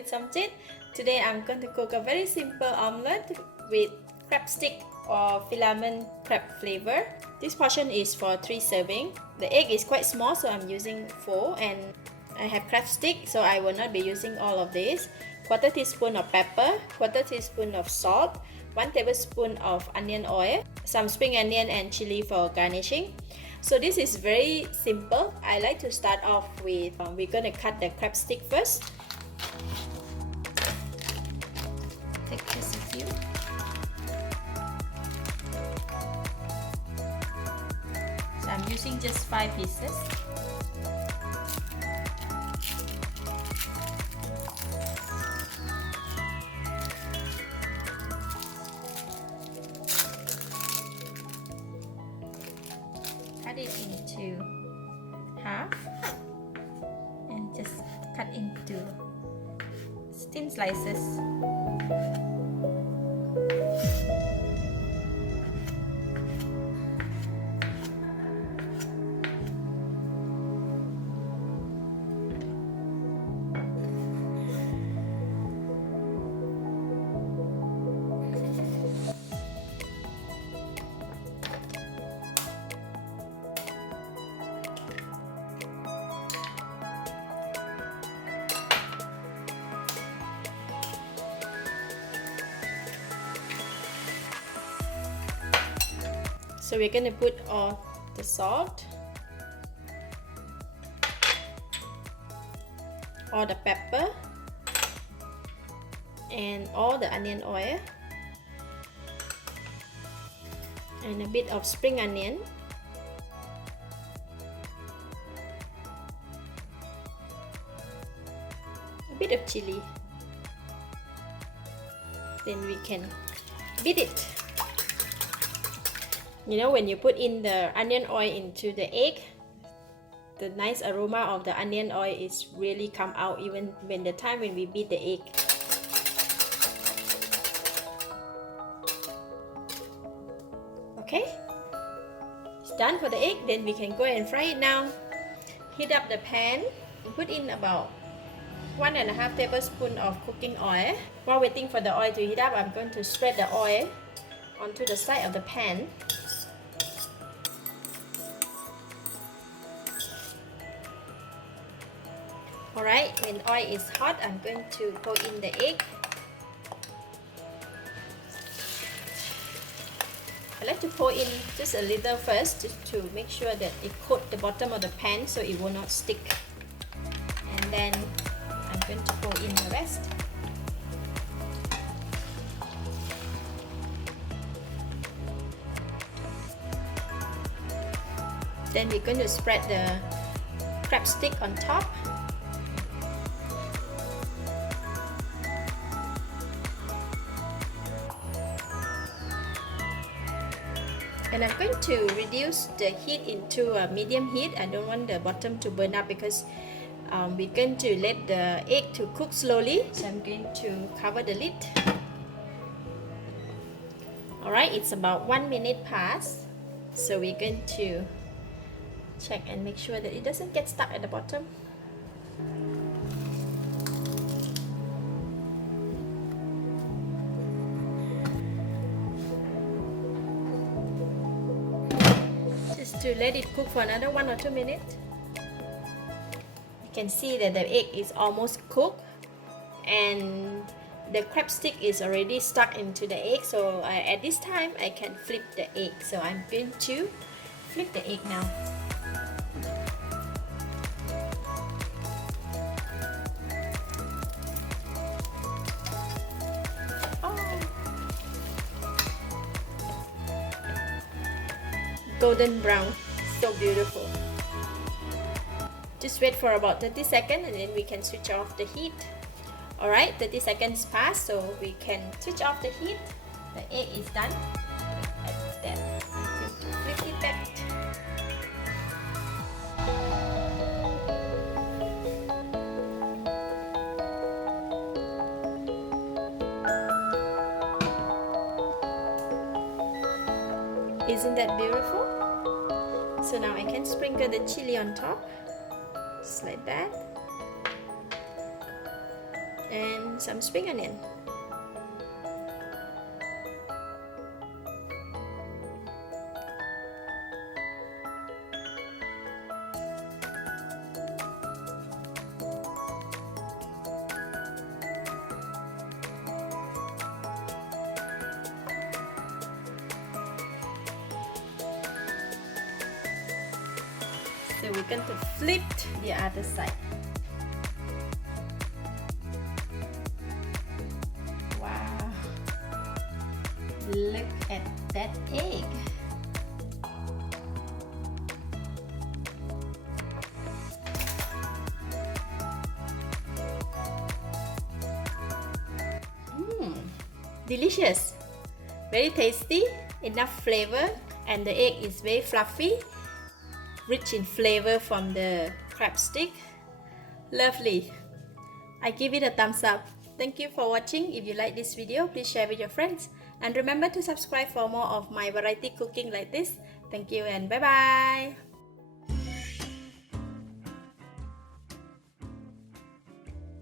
with Somjit. Today I'm going to cook a very simple omelette with crab stick or filament crab flavor. This portion is for 3 serving. The egg is quite small, so I'm using 4, and I have crab stick, so I will not be using all of this. 1/4 teaspoon of pepper, 1/4 teaspoon of salt, 1 tablespoon of onion oil, some spring onion and chili for garnishing. So this is very simple. I like to start off with, we're going to cut the crab stick first. Take just a few. So I'm using just 5 pieces. Cut it into half and just cut into thin slices. So we're going to put all the salt, all the pepper, and all the onion oil, and a bit of spring onion, a bit of chili. Then we can beat it. You know, when you put in the onion oil into the egg, the nice aroma of the onion oil is really come out even when the time when we beat the egg. Okay, it's done for the egg. Then we can go and fry it now. Heat up the pan and put in about 1.5 tablespoons of cooking oil. While waiting for the oil to heat up, I'm going to spread the oil onto the side of the pan. Alright, when oil is hot, I'm going to pour in the egg. I like to pour in just a little first, just to make sure that it coats the bottom of the pan so it will not stick. And then I'm going to pour in the rest. Then we're going to spread the crab stick on top. And I'm going to reduce the heat into a medium heat. I don't want the bottom to burn up because we're going to let the egg to cook slowly. So I'm going to cover the lid. Alright, it's about 1 minute past. So we're going to check and make sure that it doesn't get stuck at the bottom. To let it cook for another 1 or 2 minutes. You can see that the egg is almost cooked and the crab stick is already stuck into the egg, so at this time I can flip the egg. So I'm going to flip the egg now. Golden brown, so beautiful. Just wait for about 30 seconds and then we can switch off the heat. Alright, 30 seconds passed, so we can switch off the heat. The egg is done. Like that. Flip it back. Isn't that beautiful? So now I can sprinkle the chili on top, just like that. and some spring onion. So we're going to flip the other side. Wow! Look at that egg. Delicious! Very tasty, enough flavor, and the egg is very fluffy, rich in flavor from the crab stick. Lovely! I give it a thumbs up. Thank you for watching. If you like this video, please share with your friends. And remember to subscribe for more of my variety cooking like this. Thank you and bye bye!